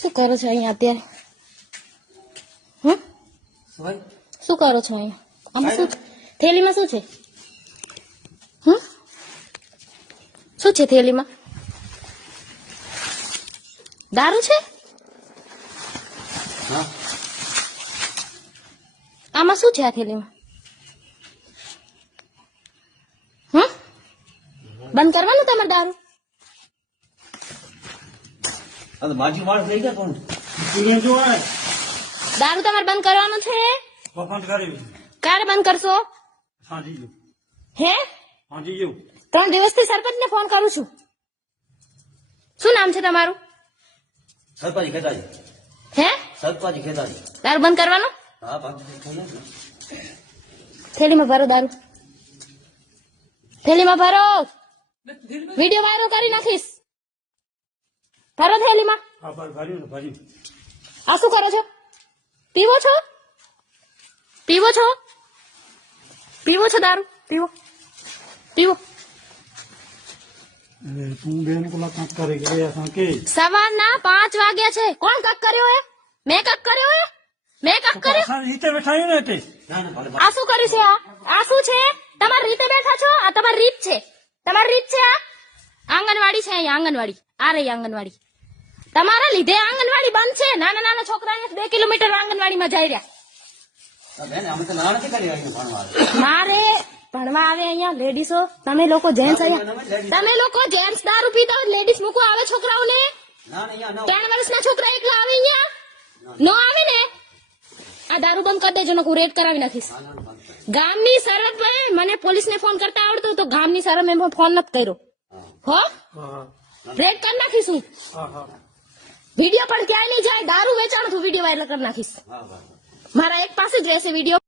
શું કરો છો અહીંયા અત્યારે? શું કરો છો અહીંયા? આમાં શું થેલીમાં શું છે? શું છે થેલીમાં? દારૂ છે? આમાં શું છે આ થેલીમાં? બંધ કરવાનું તમારે દારૂ? બાજુ માણસ લઈ ગયા કોણ? દારૂ તમારે બંધ કરવાનું છે? ક્યારે બંધ કરશો? હે 3 દિવસથી સરપંચને ફોન કરું છું. શું નામ છે તમારું? સરપાજી ખેતાજી. હે સરપાજી ખેતાજી. દારૂ બંધ કરવાનું? હા બંધ. થેલીમાં ભરો દારૂ. થેલીમાં ભરો. વિડીયો વાયરલ કરી નાખીશ. ભરો થેલીમાં. આ શું કરો છો? પીવો છો? પીવો છો? પીવો છો દારૂ? પીવો પીવો. સવારના 5 વાગ્યા છે. કોણ કક કર્યો હે? મેં કક કર્યો હે? મેં કક કર્યો? આ શું કર્યું છે? આ શું છે? તમારી રીતે બેઠા છો? આ તમારી રીત છે. તમારી રીત છે. આ આંગણવાડી છે. અહીંયા આંગણવાડી. આ રહી આંગણવાડી. તમારા લીધે આંગણવાડી બંધ છે. નાના નાના છોકરાને 2 કિલોમીટર આંગણવાડીમાં જઈ રહ્યા. મારે ભણવા આવે અહીંયા લેડીસો. તમે લોકો જેન્ટ્સ દારૂ પીતા હોય લેડીસ મૂકવા આવે છોકરાઓને. 3 વર્ષના છોકરા એકલા આવે અહીંયા નો આવે ને. આ દારૂ બંધ કરી દેજો, હું રેડ કરાવી નાખીશ. ગામની સરહદ પર મને પોલીસને ફોન કરતા આવડતું તો ગામની સરહદ મેં ફોન નથી કર્યો. હો રેડ કરી નાખીશું. વિડીયો પણ ક્યાંય નહીં જાય. દારૂ વેચાણ વિડીયો વાયરલ કરી નાખીશ. મારા એક પાસે જ રહેશે વિડીયો.